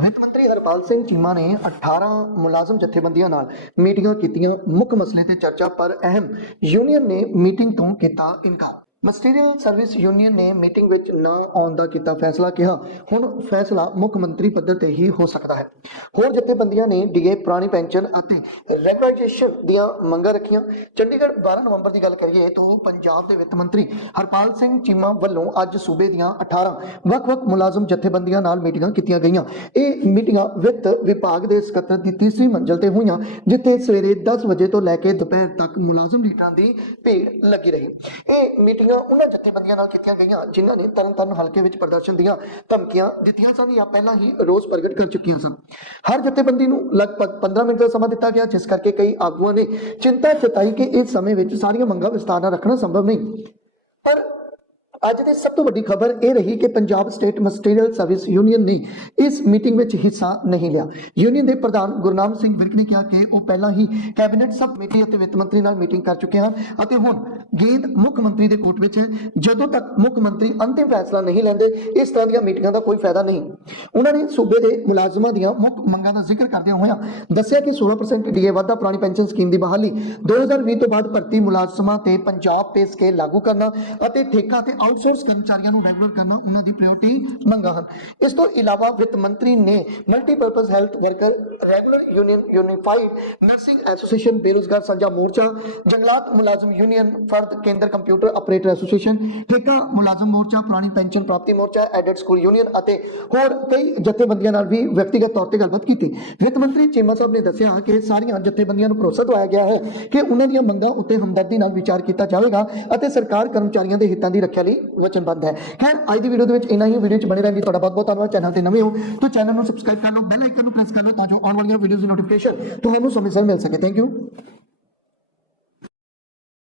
ਵਿੱਤ ਮੰਤਰੀ ਹਰਪਾਲ ਸਿੰਘ ਚੀਮਾ ਨੇ 18 ਮੁਲਾਜ਼ਮ ਜਥੇਬੰਦੀਆਂ ਨਾਲ ਮੀਟਿੰਗਾਂ ਕੀਤੀਆਂ। ਮੁੱਖ ਮਸਲੇ ਤੇ ਚਰਚਾ ਪਰ ਅਹਿਮ ਯੂਨੀਅਨ ਨੇ ਮੀਟਿੰਗ ਤੋਂ ਕੀਤਾ ਇਨਕਾਰ। ਮਸਟੀਰੀਅਲ ਸਰਵਿਸ ਯੂਨੀਅਨ ਨੇ ਮੀਟਿੰਗ ਵਿੱਚ ਨਾ ਆਉਣ ਦਾ ਕੀਤਾ ਫੈਸਲਾ ਕਿਹਾ। ਹੁਣ ਫੈਸਲਾ ਮੁੱਖ ਮੰਤਰੀ ਪੱਧਰ ਤੇ ਹੀ ਹੋ ਸਕਦਾ ਹੈ। ਹੋਰ ਜਥੇਬੰਦੀਆਂ ਨੇ ਡੀਏ ਪੁਰਾਣੀ ਪੈਨਸ਼ਨ ਅਤੇ ਰੈਗੂਲਰਾਈਜੇਸ਼ਨ ਦੀਆਂ ਮੰਗਾਂ ਰੱਖੀਆਂ। ਚੰਡੀਗੜ੍ਹ 12 ਨਵੰਬਰ ਦੀ ਗੱਲ ਕਰੀਏ ਤਾਂ ਪੰਜਾਬ ਦੇ ਵਿੱਤ ਮੰਤਰੀ ਹਰਪਾਲ ਸਿੰਘ ਚੀਮਾ ਵੱਲੋਂ ਅੱਜ ਸੂਬੇ ਦੀਆਂ 18 ਵੱਖ-ਵੱਖ ਮੁਲਾਜ਼ਮ ਜਥੇਬੰਦੀਆਂ ਨਾਲ ਮੀਟਿੰਗਾਂ ਕੀਤੀਆਂ ਗਈਆਂ। ਇਹ ਮੀਟਿੰਗਾਂ ਵਿੱਤ ਵਿਭਾਗ ਦੇ ਸਕੱਤਰ ਦੀ ਤੀਸਰੀ ਮੰਜ਼ਲ ਤੇ ਹੋਈਆਂ, ਜਿੱਥੇ ਸਵੇਰੇ 10 ਵਜੇ ਤੋਂ ਲੈ ਕੇ ਦੁਪਹਿਰ ਤੱਕ ਮੁਲਾਜ਼ਮ ਲੀਡਰਾਂ ਦੀ ਭੀੜ ਲੱਗੀ ਰਹੀ। ਇਹ ਮੀਟਿੰਗ ਉਹਨਾਂ ਜਥੇਬੰਦੀਆਂ ਨਾਲ ਕੀਤੀਆਂ ਗਈਆਂ, ਜਿਨ੍ਹਾਂ ਨੇ ਤਰਨਤਾਰਨ ਹਲਕੇ ਵਿੱਚ ਪ੍ਰਦਰਸ਼ਨ ਦੀਆਂ ਧਮਕੀਆਂ ਦਿੱਤੀਆਂ ਸਨ ਜਾਂ ਪਹਿਲਾਂ ਹੀ ਰੋਸ ਪ੍ਰਗਟ ਕਰ ਚੁੱਕੀਆਂ ਸਨ। ਹਰ ਜਥੇਬੰਦੀ ਨੂੰ ਲਗਭਗ 15 ਮਿੰਟ ਦਾ ਸਮਾਂ ਦਿੱਤਾ ਗਿਆ, ਜਿਸ ਕਰਕੇ ਕਈ ਆਗੂਆਂ ਨੇ ਚਿੰਤਾ ਜਤਾਈ ਕਿ ਇਸ ਸਮੇਂ ਵਿੱਚ ਸਾਰੀਆਂ ਮੰਗਾਂ ਵਿਸਤਾਰ ਨਾਲ ਰੱਖਣਾ ਸੰਭਵ ਨਹੀਂ। ਪਰ ਅੱਜ ਦੀ ਸਭ ਤੋਂ ਵੱਡੀ ਖਬਰ ਇਹ ਰਹੀ ਕਿ Punjab state ministerial service union ਨੇ ਇਸ ਮੀਟਿੰਗ ਵਿੱਚ ਹਿੱਸਾ ਨਹੀਂ ਲਿਆ। ਯੂਨੀਅਨ ਦੇ ਪ੍ਰਧਾਨ ਗੁਰਨਾਮ ਸਿੰਘ ਵਿਰਕ ਨੇ ਕਿਹਾ ਕਿ ਉਹ ਪਹਿਲਾਂ ਹੀ ਕੈਬਨਿਟ ਸਬ ਕਮੇਟੀ ਅਤੇ ਵਿੱਤ ਮੰਤਰੀ ਨਾਲ ਮੀਟਿੰਗ ਕਰ ਚੁੱਕੇ ਹਨ ਅਤੇ ਹੁਣ ਗੇਂਦ ਮੁੱਖ ਮੰਤਰੀ ਦੇ ਕੋਰਟ ਵਿੱਚ ਹੈ ਜਦੋਂ ਤੱਕ ਮੁੱਖ ਮੰਤਰੀ ਅੰਤਿਮ ਫੈਸਲਾ ਨਹੀਂ ਲੈਂਦੇ, ਇਸ ਤਰ੍ਹਾਂ ਦੀਆਂ ਮੀਟਿੰਗਾਂ ਦਾ ਕੋਈ ਫਾਇਦਾ ਨਹੀਂ। ਉਹਨਾਂ ਨੇ ਸੂਬੇ ਦੇ ਮੁਲਾਜ਼ਮਾਂ ਦੀਆਂ ਮੁੱਖ ਮੰਗਾਂ ਦਾ ਜ਼ਿਕਰ ਕਰਦਿਆਂ ਹੋਇਆਂ ਦੱਸਿਆ ਕਿ 16% ਡੀਏ ਵਾਧਾ ਪੁਰਾਣੀ ਪੈਨਸ਼ਨ ਸਕੀਮ ਦੀ ਬਹਾਲੀ 2020 ਤੋਂ ਬਾਅਦ ਭਰਤੀ ਮੁਲਾਜ਼ਮਾਂ ਤੇ ਪੰਜਾਬ ਪੇ ਸਕੇਲ ਲਾਗੂ ਕਰਨਾ ਅਤੇ ਠੇਕਾ ਤੇ ਆਊਟਸੋਰਸ ਕਰਮਚਾਰੀਆਂ ਨੂੰ ਰੈਗੂਲਰ ਕਰਨਾ, ਉਹਨਾਂ ਦੀ ਪ੍ਰਾਇੋਰਟੀ ਮੰਗਾਂ ਹਨ। ਇਸ ਤੋਂ ਇਲਾਵਾ ਵਿੱਤ ਮੰਤਰੀ ਨੇ multipurpose health worker regular union unified nursing association ਬੇਰੁਜ਼ਗਾਰ ਸਾਂਝਾ ਮੋਰਚਾ, ਜੰਗਲਾਤ ਮੁਲਾਜ਼ਮ ਯੂਨੀਅਨ ਫਰਦ ਕੇਂਦਰ ਕੰਪਿਊਟਰ ਆਪਰੇਟਰ ਐਸੋਸੀਏਸ਼ਨ ਠੇਕਾ ਮੁਲਾਜ਼ਮ ਮੋਰਚਾ, ਪੁਰਾਣੀ ਪੈਨਸ਼ਨ ਪ੍ਰਾਪਤੀ ਮੋਰਚਾ ਐਡਡ ਸਕੂਲ ਯੂਨੀਅਨ ਅਤੇ ਹੋਰ ਕਈ ਜਥੇਬੰਦੀਆਂ ਨਾਲ ਵੀ ਵਿਅਕਤੀਗਤ ਤੌਰ ਤੇ ਗੱਲਬਾਤ ਕੀਤੀ। ਵਿੱਤ ਮੰਤਰੀ ਚੀਮਾ ਸਾਹਿਬ ਨੇ ਦੱਸਿਆ ਕਿ ਸਾਰੀਆਂ ਜਥੇਬੰਦੀਆਂ ਨੂੰ ਭਰੋਸਾ ਦਵਾਇਆ ਗਿਆ ਹੈ ਕਿ ਉਹਨਾਂ ਦੀਆਂ ਮੰਗਾਂ ਉੱਤੇ ਹਮਦਰਦੀ ਨਾਲ ਵਿਚਾਰ ਕੀਤਾ ਜਾਵੇਗਾ ਅਤੇ ਸਰਕਾਰ ਕਰਮਚਾਰੀਆਂ ਦੇ ਹਿੱਤਾਂ ਦੀ ਰੱਖਿਆ ਲਈ ਵਚਨਬੱਧ ਹੈ। ਖੈਰ, ਅੱਜ ਦੀ ਵੀਡੀਓ ਦੇ ਵਿੱਚ ਇੰਨਾ ਹੀ। ਵੀਡੀਓ 'ਚ ਬਣੇ ਰਹਿਣ ਦੀ ਤੁਹਾਡਾ ਬਹੁਤ ਬਹੁਤ ਧੰਨਵਾਦ। ਚੈਨਲ ਤੇ ਨਵੇਂ ਹੋ ਤਾਂ ਚੈਨਲ ਨੂੰ ਸਬਸਕ੍ਰਾਈਬ ਕਰ ਲਓ ਬੈਲ ਆਈਕਨ ਨੂੰ ਪ੍ਰੈਸ ਕਰ ਲਓ ਤਾਂ ਜੋ ਆਉਣ ਵਾਲੀਆਂ ਵੀਡੀਓਜ਼ ਦੀ ਨੋਟੀਫਿਕੇਸ਼ਨ ਤੁਹਾਨੂੰ ਸਮੇਂ ਸਿਰ ਮਿਲ ਸਕੇ। Thank you